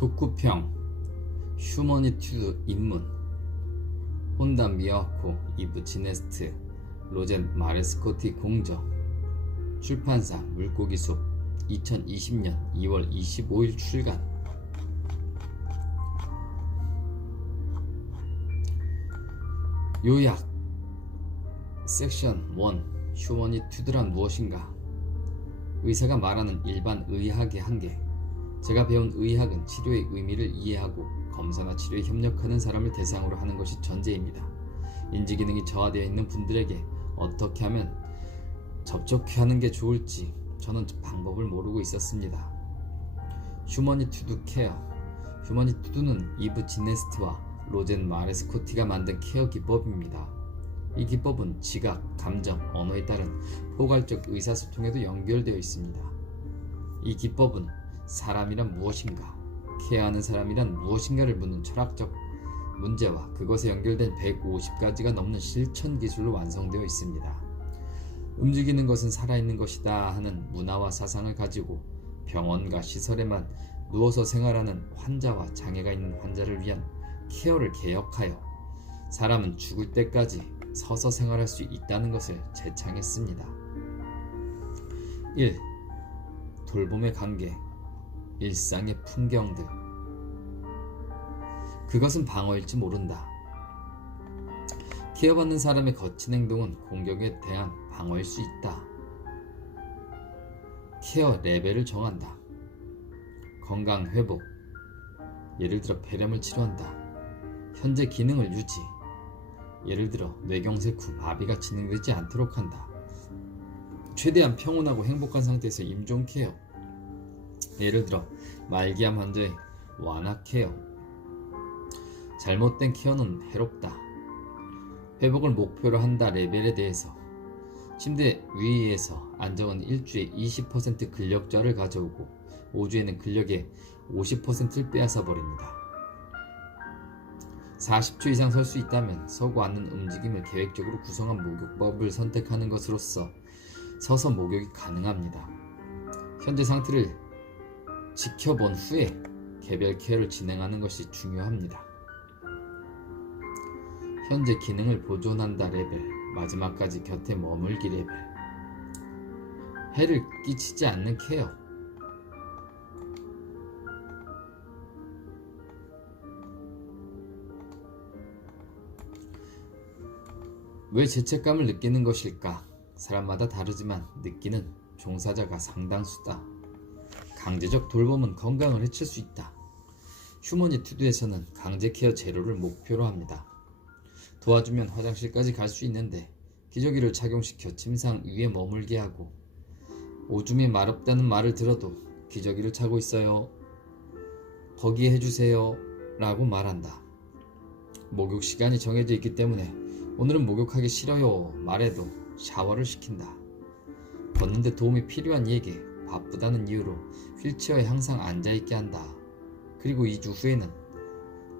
독후평 휴머니튜드 입문 혼다 미야코 이브 지네스트 로젠 마레스코티 공저 출판사 물고기숲 2020년 2월 25일 출간. 요약 섹션 1 휴머니튜드란 무엇인가? 의사가 말하는 일반 의학의 한계. 제가 배운 의학은 치료의 의미를 이해하고 검사나 치료에 협력하는 사람을 대상으로 하는 것이 전제입니다. 인지기능이 저하되어 있는 분들에게 어떻게 하면 접촉하는 게 좋을지 저는 방법을 모르고 있었습니다. 휴머니튜드 케어. 휴머니튜드는 이브 지네스트와 로젠 마레스코티가 만든 케어 기법입니다. 이 기법은 지각, 감정, 언어에 따른 포괄적 의사소통에도 연결되어 있습니다. 이 기법은 사람이란 무엇인가, 케어하는 사람이란 무엇인가를 묻는 철학적 문제와 그것에 연결된 150가지가 넘는 실천 기술로 완성되어 있습니다. 움직이는 것은 살아있는 것이다 하는 문화와 사상을 가지고 병원과 시설에만 누워서 생활하는 환자와 장애가 있는 환자를 위한 케어를 개혁하여 사람은 죽을 때까지 서서 생활할 수 있다는 것을 제창했습니다. 1. 돌봄의 관계, 일상의 풍경들. 그것은 방어일지 모른다. 케어받는 사람의 거친 행동은 공격에 대한 방어일 수 있다. 케어 레벨을 정한다. 건강 회복, 예를 들어 폐렴을 치료한다. 현재 기능을 유지, 예를 들어 뇌경색 후 마비가 진행되지 않도록 한다. 최대한 평온하고 행복한 상태에서 임종 케어, 예를 들어 말기암 환자의 완화 케어. 잘못된 케어는 해롭다. 회복을 목표로 한다 레벨에 대해서 침대 위에서 안정은 1주에 20% 근력 저하를 가져오고 5주에는 근력의 50%를 빼앗아 버립니다. 40초 이상 설 수 있다면 서고 앉는 움직임을 계획적으로 구성한 목욕법을 선택하는 것으로써 서서 목욕이 가능합니다. 현재 상태를 지켜본 후에 개별 케어를 진행하는 것이 중요합니다. 현재 기능을 보존한다 레벨, 마지막까지 곁에 머물기 레벨. 해를 끼치지 않는 케어. 왜 죄책감을 느끼는 것일까? 사람마다 다르지만 느끼는 종사자가 상당수다. 강제적 돌봄은 건강을 해칠 수 있다. 휴머니튜드에서는 강제 케어 제로를 목표로 합니다. 도와주면 화장실까지 갈 수 있는데 기저귀를 착용시켜 침상 위에 머물게 하고 오줌이 마렵다는 말을 들어도 기저귀를 차고 있어요, 거기에 해주세요 라고 말한다. 목욕 시간이 정해져 있기 때문에 오늘은 목욕하기 싫어요 말해도 샤워를 시킨다. 걷는데 도움이 필요한 이에게 바쁘다는 이유로 휠체어에 항상 앉아있게 한다. 그리고 2주 후에는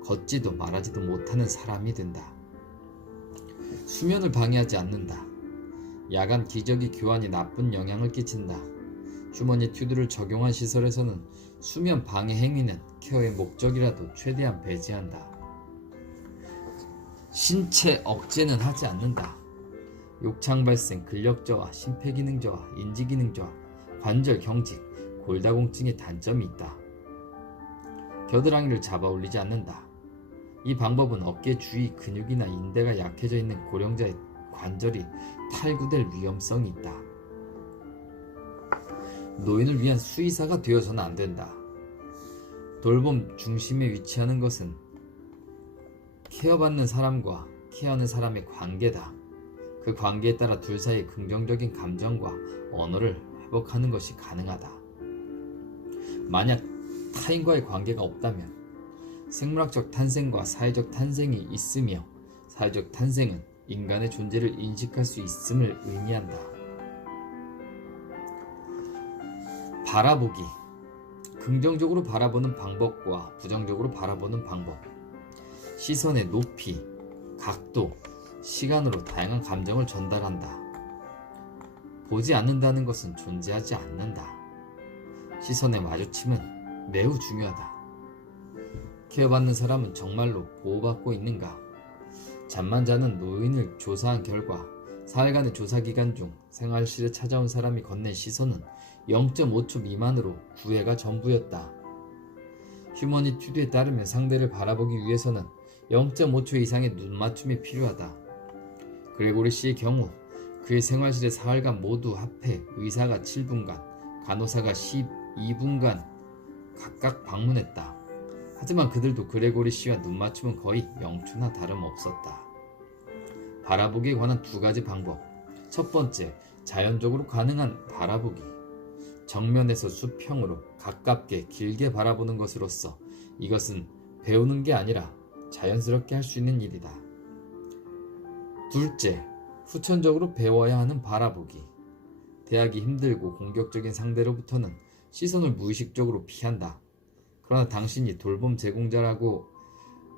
걷지도 말하지도 못하는 사람이 된다. 수면을 방해하지 않는다. 야간 기저귀 교환이 나쁜 영향을 끼친다. 휴머니튜드를 적용한 시설에서는 수면 방해 행위는 케어의 목적이라도 최대한 배제한다. 신체 억제는 하지 않는다. 욕창 발생, 근력 저하, 심폐기능 저하, 인지기능 저하, 관절 경직, 골다공증의 단점이 있다. 겨드랑이를 잡아 올리지 않는다. 이 방법은 어깨 주위 근육이나 인대가 약해져 있는 고령자의 관절이 탈구될 위험성이 있다. 노인을 위한 수의사가 되어서는 안 된다. 돌봄 중심에 위치하는 것은 케어받는 사람과 케어하는 사람의 관계다. 그 관계에 따라 둘 사이의 긍정적인 감정과 언어를 회복하는 것이 가능하다. 만약 타인과의 관계가 없다면 생물학적 탄생과 사회적 탄생이 있으며 사회적 탄생은 인간의 존재를 인식할 수 있음을 의미한다. 바라보기. 긍정적으로 바라보는 방법과 부정적으로 바라보는 방법. 시선의 높이, 각도, 시간으로 다양한 감정을 전달한다. 보지 않는다는 것은 존재하지 않는다. 시선의 마주침은 매우 중요하다. 케어받는 사람은 정말로 보호받고 있는가? 잠만 자는 노인을 조사한 결과 사흘간의 조사 기간 중 생활실에 찾아온 사람이 건넨 시선은 0.5초 미만으로 9회가 전부였다. 휴머니튜드에 따르면 상대를 바라보기 위해서는 0.5초 이상의 눈맞춤이 필요하다. 그레고리 씨의 경우 그의 생활실에 사흘간 모두 합해 의사가 7분간, 간호사가 12분간 각각 방문했다. 하지만 그들도 그레고리 씨와 눈맞춤은 거의 0초나 다름없었다. 바라보기에 관한 두 가지 방법. 첫 번째, 자연적으로 가능한 바라보기. 정면에서 수평으로 가깝게 길게 바라보는 것으로서 이것은 배우는 게 아니라 자연스럽게 할 수 있는 일이다. 둘째, 후천적으로 배워야 하는 바라보기. 대하기 힘들고 공격적인 상대로부터는 시선을 무의식적으로 피한다. 그러나 당신이 돌봄 제공자라고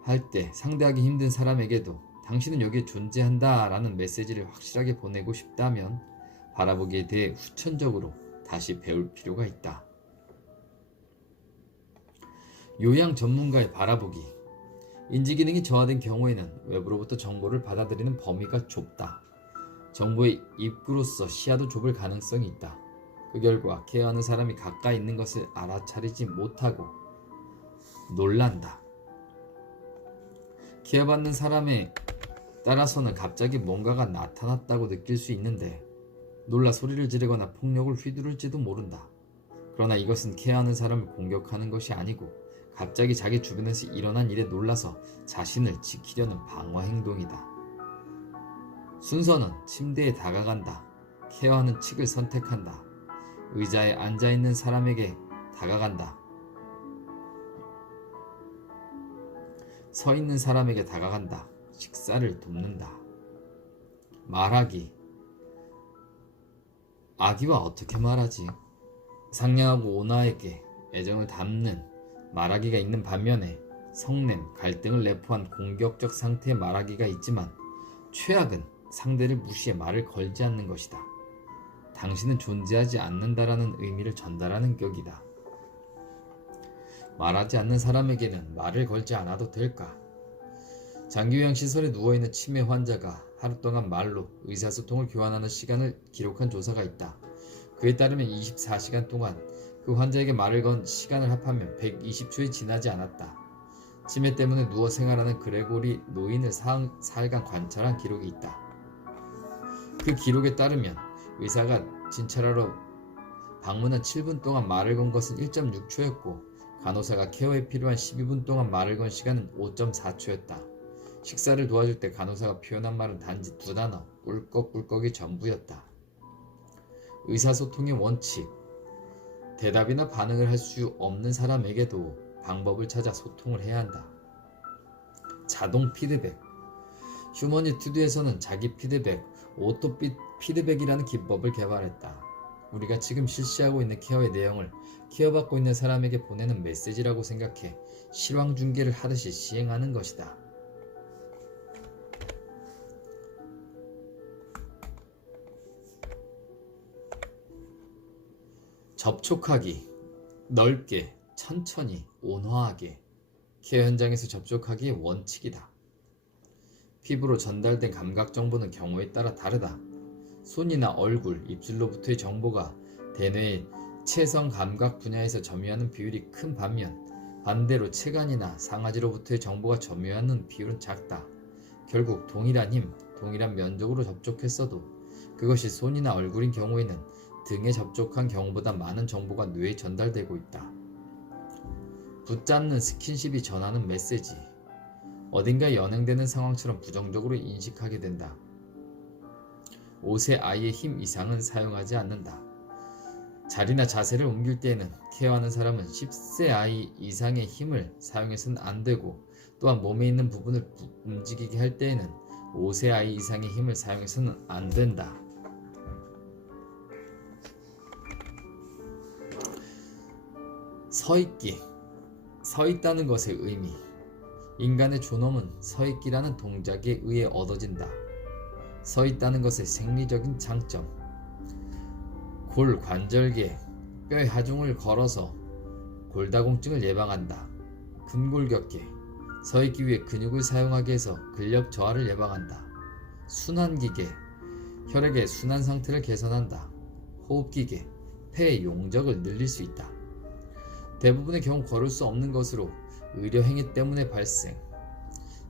할 때 상대하기 힘든 사람에게도 당신은 여기에 존재한다 라는 메시지를 확실하게 보내고 싶다면 바라보기에 대해 후천적으로 다시 배울 필요가 있다. 요양 전문가의 바라보기. 인지기능이 저하된 경우에는 외부로부터 정보를 받아들이는 범위가 좁다. 정보의 입구로서 시야도 좁을 가능성이 있다. 그 결과 케어하는 사람이 가까이 있는 것을 알아차리지 못하고 놀란다. 케어받는 사람에 따라서는 갑자기 뭔가가 나타났다고 느낄 수 있는데 놀라 소리를 지르거나 폭력을 휘두를지도 모른다. 그러나 이것은 케어하는 사람을 공격하는 것이 아니고 갑자기 자기 주변에서 일어난 일에 놀라서 자신을 지키려는 방어 행동이다. 순서는 침대에 다가간다. 케어하는 측을 선택한다. 의자에 앉아있는 사람에게 다가간다. 서 있는 사람에게 다가간다. 식사를 돕는다. 말하기. 아기와 어떻게 말하지? 상냥하고 온화하게 애정을 담는 말하기가 있는 반면에 성냄, 갈등을 내포한 공격적 상태의 말하기가 있지만 최악은 상대를 무시해 말을 걸지 않는 것이다. 당신은 존재하지 않는다라는 의미를 전달하는 격이다. 말하지 않는 사람에게는 말을 걸지 않아도 될까? 장기요양 시설에 누워있는 치매 환자가 하루 동안 말로 의사소통을 교환하는 시간을 기록한 조사가 있다. 그에 따르면 24시간 동안 그 환자에게 말을 건 시간을 합하면 120초이 지나지 않았다. 치매 때문에 누워 생활하는 그레고리 노인을 사흘간 관찰한 기록이 있다. 그 기록에 따르면 의사가 진찰하러 방문한 7분 동안 말을 건 것은 1.6초였고 간호사가 케어에 필요한 12분 동안 말을 건 시간은 5.4초였다. 식사를 도와줄 때 간호사가 표현한 말은 단지 두 단어, 꿀꺽꿀꺽이 전부였다. 의사소통의 원칙. 대답이나 반응을 할 수 없는 사람에게도 방법을 찾아 소통을 해야 한다. 자동 피드백. 휴머니투드에서는 자기 피드백, 오토 피드백이라는 기법을 개발했다. 우리가 지금 실시하고 있는 케어의 내용을 케어받고 있는 사람에게 보내는 메시지라고 생각해 실황 중계를 하듯이 시행하는 것이다. 접촉하기. 넓게, 천천히, 온화하게. 케어 현장에서 접촉하기의 원칙이다. 피부로 전달된 감각 정보는 경우에 따라 다르다. 손이나 얼굴, 입술로부터의 정보가 대뇌의 체성 감각 분야에서 점유하는 비율이 큰 반면 반대로 체간이나 상아지로부터의 정보가 점유하는 비율은 작다. 결국 동일한 힘, 동일한 면적으로 접촉했어도 그것이 손이나 얼굴인 경우에는 등에 접촉한 경우보다 많은 정보가 뇌에 전달되고 있다. 붙잡는 스킨십이 전하는 메시지. 어딘가에 연행되는 상황처럼 부정적으로 인식하게 된다. 5세 아이의 힘 이상은 사용하지 않는다. 자리나 자세를 옮길 때에는 케어하는 사람은 10세 아이 이상의 힘을 사용해서는 안 되고 또한 몸에 있는 부분을 움직이게 할 때에는 5세 아이 이상의 힘을 사용해서는 안 된다. 서있기. 서있다는 것의 의미. 인간의 존엄은 서있기라는 동작에 의해 얻어진다. 서있다는 것의 생리적인 장점. 골 관절계, 뼈의 하중을 걸어서 골다공증을 예방한다. 근골격계. 서 있기 위해 근육을 사용하게 해서 근력 저하를 예방한다. 순환기계, 혈액의 순환 상태를 개선한다. 호흡기계, 폐의 용적을 늘릴 수 있다. 대부분의 경우 걸을 수 없는 것으로 의료 행위 때문에 발생.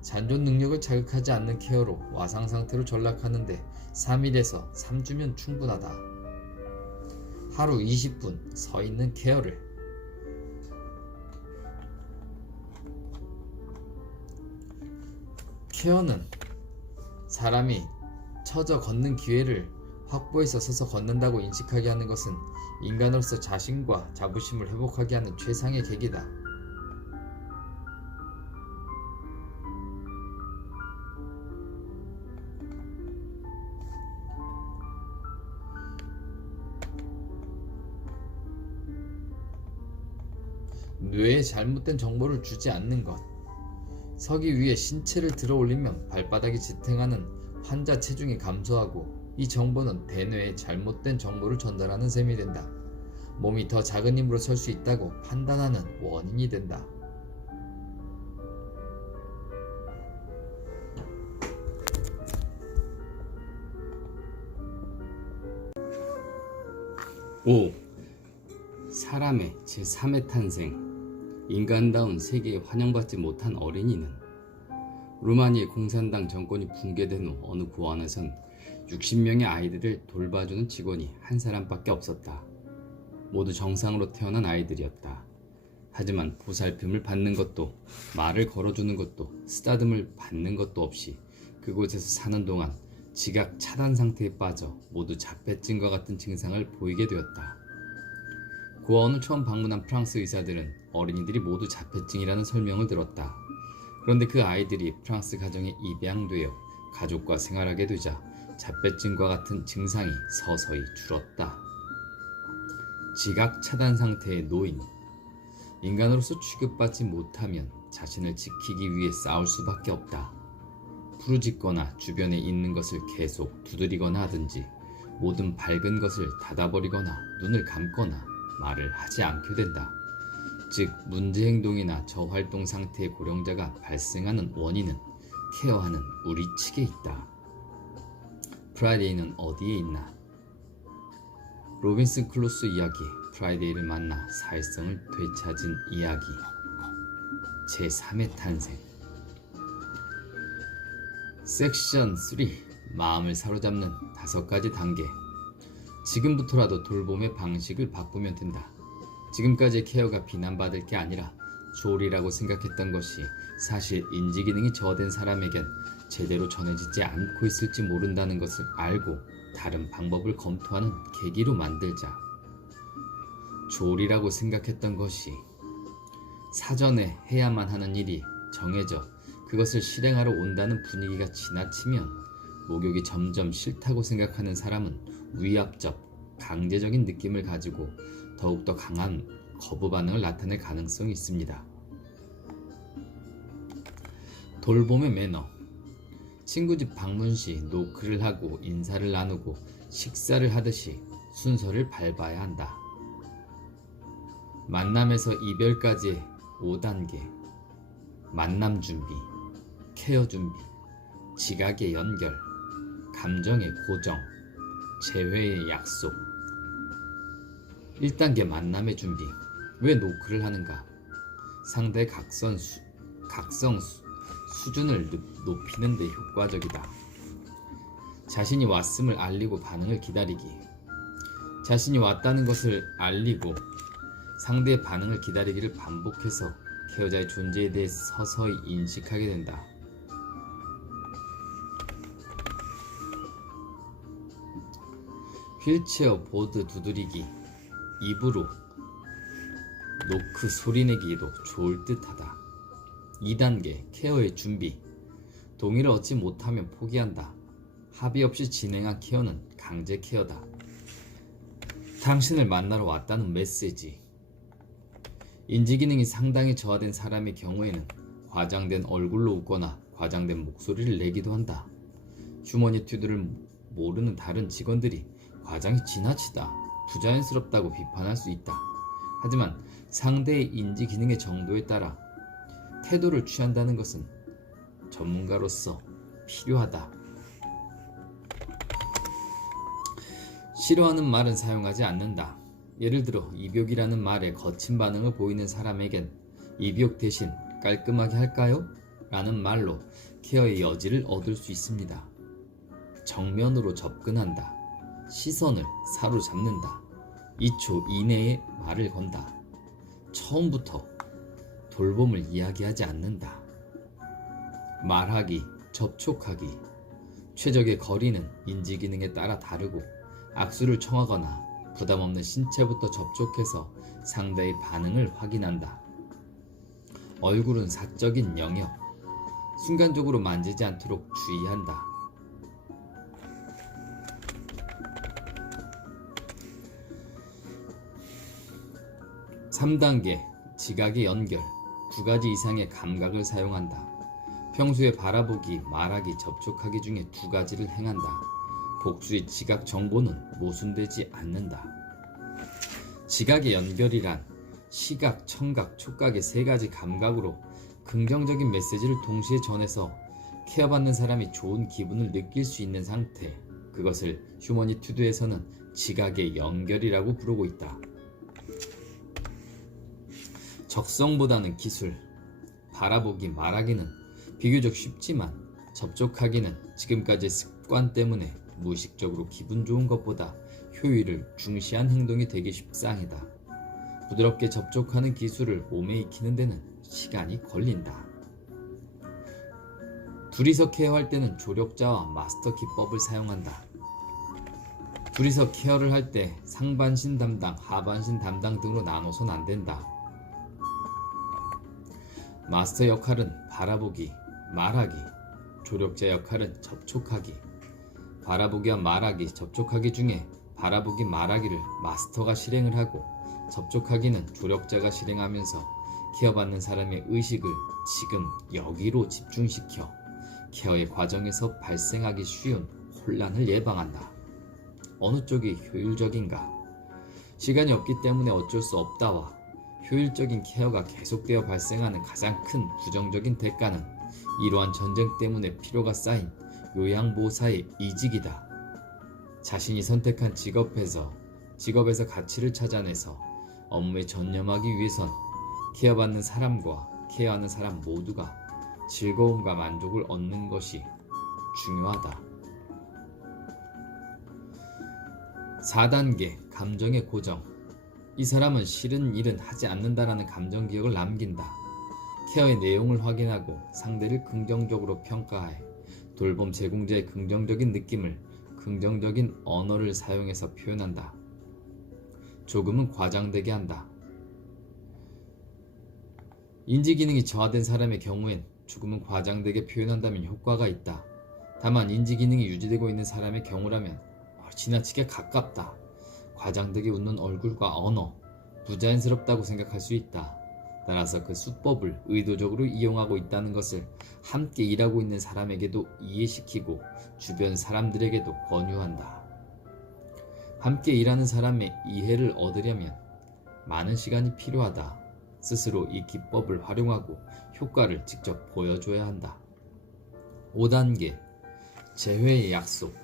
잔존 능력을 자극하지 않는 케어로 와상 상태로 전락하는데 3일에서 3주면 충분하다. 하루 20분 서 있는 케어를. 케어는 사람이 처져 걷는 기회를 확보해서 서서 걷는다고 인식하게 하는 것은 인간으로서 자신과 자부심을 회복하게 하는 최상의 계기다. 뇌에 잘못된 정보를 주지 않는 것. 서기 위해 신체를 들어 올리면 발바닥이 지탱하는 환자 체중이 감소하고 이 정보는 대뇌에 잘못된 정보를 전달하는 셈이 된다. 몸이 더 작은 힘으로 설 수 있다고 판단하는 원인이 된다. 오. 사람의 제3의 탄생. 인간다운 세계에 환영받지 못한 어린이는. 루마니아 공산당 정권이 붕괴된 후 어느 고아원에선 60명의 아이들을 돌봐주는 직원이 한 사람밖에 없었다. 모두 정상으로 태어난 아이들이었다. 하지만 보살핌을 받는 것도, 말을 걸어주는 것도, 쓰다듬을 받는 것도 없이 그곳에서 사는 동안 지각 차단 상태에 빠져 모두 자폐증과 같은 증상을 보이게 되었다. 고아원을 처음 방문한 프랑스 의사들은 어린이들이 모두 자폐증이라는 설명을 들었다. 그런데 그 아이들이 프랑스 가정에 입양되어 가족과 생활하게 되자 자폐증과 같은 증상이 서서히 줄었다. 지각 차단 상태의 노인. 인간으로서 취급받지 못하면 자신을 지키기 위해 싸울 수밖에 없다. 부르짖거나 주변에 있는 것을 계속 두드리거나 하든지 모든 밝은 것을 닫아버리거나 눈을 감거나 말을 하지 않게 된다. 즉 문제 행동이나 저활동 상태의 고령자가 발생하는 원인은 케어하는 우리 측에 있다. 프라이데이는 어디에 있나? 로빈슨 클루소 이야기. 프라이데이를 만나 사회성을 되찾은 이야기. 제3의 탄생. 섹션 3. 마음을 사로잡는 5가지 단계. 지금부터라도 돌봄의 방식을 바꾸면 된다. 지금까지의 케어가 비난받을 게 아니라 조리라고 생각했던 것이 사실 인지기능이 저하된 사람에겐 제대로 전해지지 않고 있을지 모른다는 것을 알고 다른 방법을 검토하는 계기로 만들자. 조리라고 생각했던 것이 사전에 해야만 하는 일이 정해져 그것을 실행하러 온다는 분위기가 지나치면 목욕이 점점 싫다고 생각하는 사람은 위압적, 강제적인 느낌을 가지고 더욱더 강한 거부 반응을 나타낼 가능성이 있습니다. 돌봄의 매너. 친구 집 방문 시 노크를 하고 인사를 나누고 식사를 하듯이 순서를 밟아야 한다. 만남에서 이별까지의 5단계. 만남 준비, 케어 준비, 지각의 연결, 감정의 고정, 재회의 약속. 1단계 만남의 준비. 왜 노크를 하는가? 상대의 각성 수준을 높이는 데 효과적이다. 자신이 왔음을 알리고 반응을 기다리기. 자신이 왔다는 것을 알리고 상대의 반응을 기다리기를 반복해서 케어자의 존재에 대해 서서히 인식하게 된다. 휠체어 보드 두드리기. 입으로 노크 소리내기도 좋을 듯하다. 2단계 케어의 준비. 동의를 얻지 못하면 포기한다. 합의 없이 진행한 케어는 강제 케어다. 당신을 만나러 왔다는 메시지. 인지기능이 상당히 저하된 사람의 경우에는 과장된 얼굴로 웃거나 과장된 목소리를 내기도 한다. 휴머니튜드를 모르는 다른 직원들이 과장이 지나치다, 부자연스럽다고 비판할 수 있다. 하지만 상대의 인지기능의 정도에 따라 태도를 취한다는 것은 전문가로서 필요하다. 싫어하는 말은 사용하지 않는다. 예를 들어 입욕이라는 말에 거친 반응을 보이는 사람에겐 입욕 대신 깔끔하게 할까요? 라는 말로 케어의 여지를 얻을 수 있습니다. 정면으로 접근한다. 시선을 사로잡는다. 2초 이내에 말을 건다. 처음부터 돌봄을 이야기하지 않는다. 말하기, 접촉하기. 최적의 거리는 인지기능에 따라 다르고 악수를 청하거나 부담없는 신체부터 접촉해서 상대의 반응을 확인한다. 얼굴은 사적인 영역. 순간적으로 만지지 않도록 주의한다. (3단계) 지각의 연결. 2가지 이상의 감각을 사용한다. 평소에 바라보기, 말하기, 접촉하기 중에 2가지를 행한다. 복수의 지각 정보는 모순되지 않는다. 지각의 연결이란 시각, 청각, 촉각의 3가지 감각으로 긍정적인 메시지를 동시에 전해서 케어받는 사람이 좋은 기분을 느낄 수 있는 상태, 그것을 휴머니투드에서는 지각의 연결이라고 부르고 있다. 적성보다는 기술. 바라보기, 말하기는 비교적 쉽지만 접촉하기는 지금까지의 습관 때문에 무의식적으로 기분 좋은 것보다 효율을 중시한 행동이 되기 쉽상이다. 부드럽게 접촉하는 기술을 몸에 익히는 데는 시간이 걸린다. 둘이서 케어할 때는 조력자와 마스터 기법을 사용한다. 둘이서 케어를 할 때 상반신 담당, 하반신 담당 등으로 나눠선 안 된다. 마스터 역할은 바라보기, 말하기, 조력자 역할은 접촉하기. 바라보기와 말하기, 접촉하기 중에 바라보기, 말하기를 마스터가 실행을 하고 접촉하기는 조력자가 실행하면서 케어받는 사람의 의식을 지금 여기로 집중시켜 케어의 과정에서 발생하기 쉬운 혼란을 예방한다. 어느 쪽이 효율적인가? 시간이 없기 때문에 어쩔 수 없다와 효율적인 케어가 계속되어 발생하는 가장 큰 부정적인 대가는 이러한 전쟁 때문에 피로가 쌓인 요양보호사의 이직이다. 자신이 선택한 직업에서 가치를 찾아내서 업무에 전념하기 위해선 케어받는 사람과 케어하는 사람 모두가 즐거움과 만족을 얻는 것이 중요하다. 4단계 감정의 고정. 이 사람은 싫은 일은 하지 않는다라는 감정 기억을 남긴다. 케어의 내용을 확인하고 상대를 긍정적으로 평가해 돌봄 제공자의 긍정적인 느낌을 긍정적인 언어를 사용해서 표현한다. 조금은 과장되게 한다. 인지기능이 저하된 사람의 경우엔 조금은 과장되게 표현한다면 효과가 있다. 다만 인지기능이 유지되고 있는 사람의 경우라면 지나치게 가깝다. 과장되게 웃는 얼굴과 언어, 부자연스럽다고 생각할 수 있다. 따라서 그 수법을 의도적으로 이용하고 있다는 것을 함께 일하고 있는 사람에게도 이해시키고 주변 사람들에게도 권유한다. 함께 일하는 사람의 이해를 얻으려면 많은 시간이 필요하다. 스스로 이 기법을 활용하고 효과를 직접 보여줘야 한다. 5단계 재회의 약속.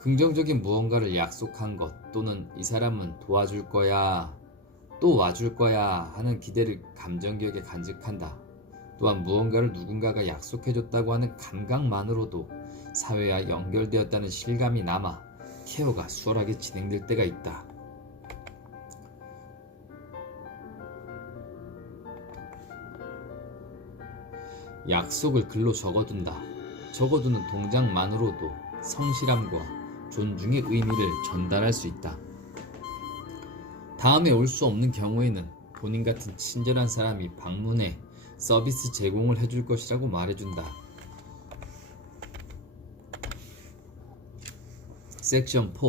긍정적인 무언가를 약속한 것 또는 이 사람은 도와줄 거야, 또 와줄 거야 하는 기대를 감정기억에 간직한다. 또한 무언가를 누군가가 약속해줬다고 하는 감각만으로도 사회와 연결되었다는 실감이 남아 케어가 수월하게 진행될 때가 있다. 약속을 글로 적어둔다. 적어두는 동작만으로도 성실함과 존중의 의미를 전달할 수 있다. 다음에 올 수 없는 경우에는 본인 같은 친절한 사람이 방문해 서비스 제공을 해줄 것이라고 말해준다. 섹션 4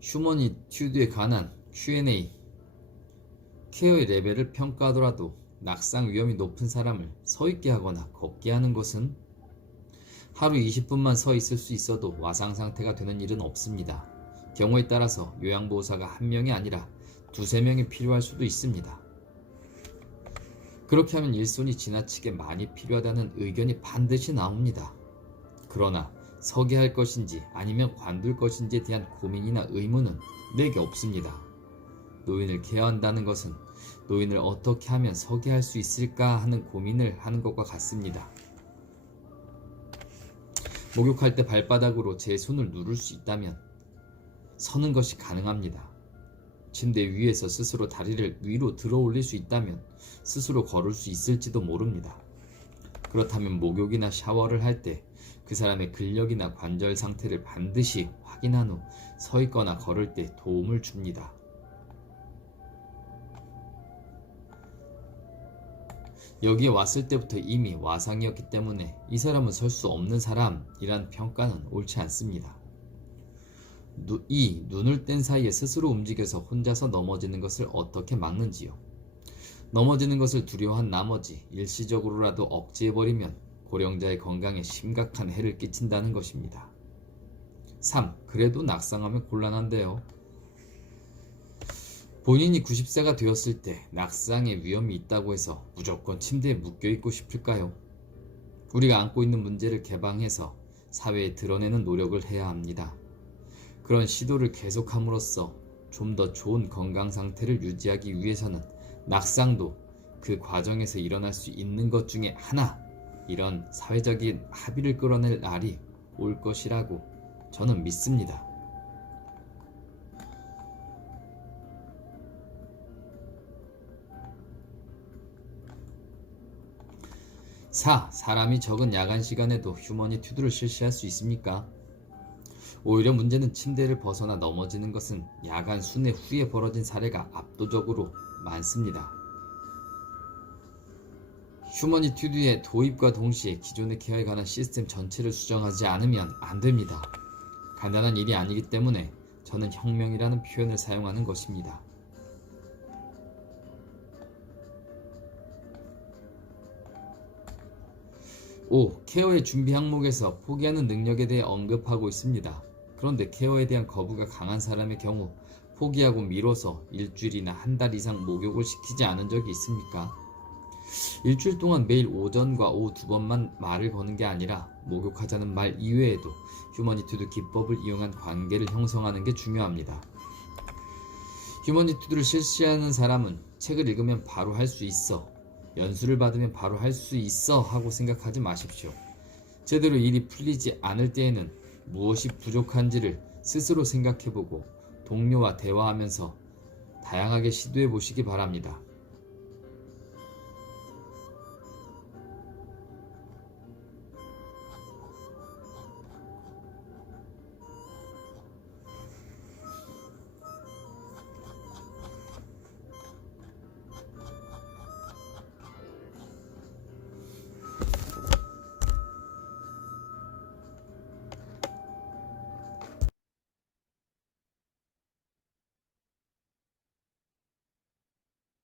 휴머니튜드에 관한 Q&A. 케어의 레벨을 평가하더라도 낙상 위험이 높은 사람을 서 있게 하거나 걷게 하는 것은 하루 20분만 서 있을 수 있어도 와상 상태가 되는 일은 없습니다. 경우에 따라서 요양보호사가 1명이 아니라 2~3명이 필요할 수도 있습니다. 그렇게 하면 일손이 지나치게 많이 필요하다는 의견이 반드시 나옵니다. 그러나 서게 할 것인지 아니면 관둘 것인지에 대한 고민이나 의무는 내게 없습니다. 노인을 케어한다는 것은 노인을 어떻게 하면 서게 할 수 있을까 하는 고민을 하는 것과 같습니다. 목욕할 때 발바닥으로 제 손을 누를 수 있다면 서는 것이 가능합니다. 침대 위에서 스스로 다리를 위로 들어 올릴 수 있다면 스스로 걸을 수 있을지도 모릅니다. 그렇다면 목욕이나 샤워를 할 때 그 사람의 근력이나 관절 상태를 반드시 확인한 후 서 있거나 걸을 때 도움을 줍니다. 여기에 왔을 때부터 이미 와상이었기 때문에 이 사람은 설 수 없는 사람이란 평가는 옳지 않습니다. 이 눈을 뗀 사이에 스스로 움직여서 혼자서 넘어지는 것을 어떻게 막는지요? 넘어지는 것을 두려워한 나머지 일시적으로라도 억제해버리면 고령자의 건강에 심각한 해를 끼친다는 것입니다. 3. 그래도 낙상하면 곤란한데요. 본인이 90세가 되었을 때 낙상의 위험이 있다고 해서 무조건 침대에 묶여있고 싶을까요? 우리가 안고 있는 문제를 개방해서 사회에 드러내는 노력을 해야 합니다. 그런 시도를 계속함으로써 좀 더 좋은 건강 상태를 유지하기 위해서는 낙상도 그 과정에서 일어날 수 있는 것 중에 하나, 이런 사회적인 합의를 끌어낼 날이 올 것이라고 저는 믿습니다. 4. 사람이 적은 야간 시간에도 휴머니튜드를 실시할 수 있습니까? 오히려 문제는 침대를 벗어나 넘어지는 것은 야간 순회 후에 벌어진 사례가 압도적으로 많습니다. 휴머니튜드의 도입과 동시에 기존의 케어에 관한 시스템 전체를 수정하지 않으면 안됩니다. 간단한 일이 아니기 때문에 저는 혁명이라는 표현을 사용하는 것입니다. 5. 케어의 준비 항목에서 포기하는 능력에 대해 언급하고 있습니다. 그런데 케어에 대한 거부가 강한 사람의 경우 포기하고 미뤄서 일주일이나 한 달 이상 목욕을 시키지 않은 적이 있습니까? 일주일 동안 매일 오전과 오후 2번만 말을 거는 게 아니라 목욕하자는 말 이외에도 휴머니투드 기법을 이용한 관계를 형성하는 게 중요합니다. 휴머니투드를 실시하는 사람은 책을 읽으면 바로 할 수 있어, 연수를 받으면 바로 할 수 있어 하고 생각하지 마십시오. 제대로 일이 풀리지 않을 때에는 무엇이 부족한지를 스스로 생각해보고 동료와 대화하면서 다양하게 시도해 보시기 바랍니다.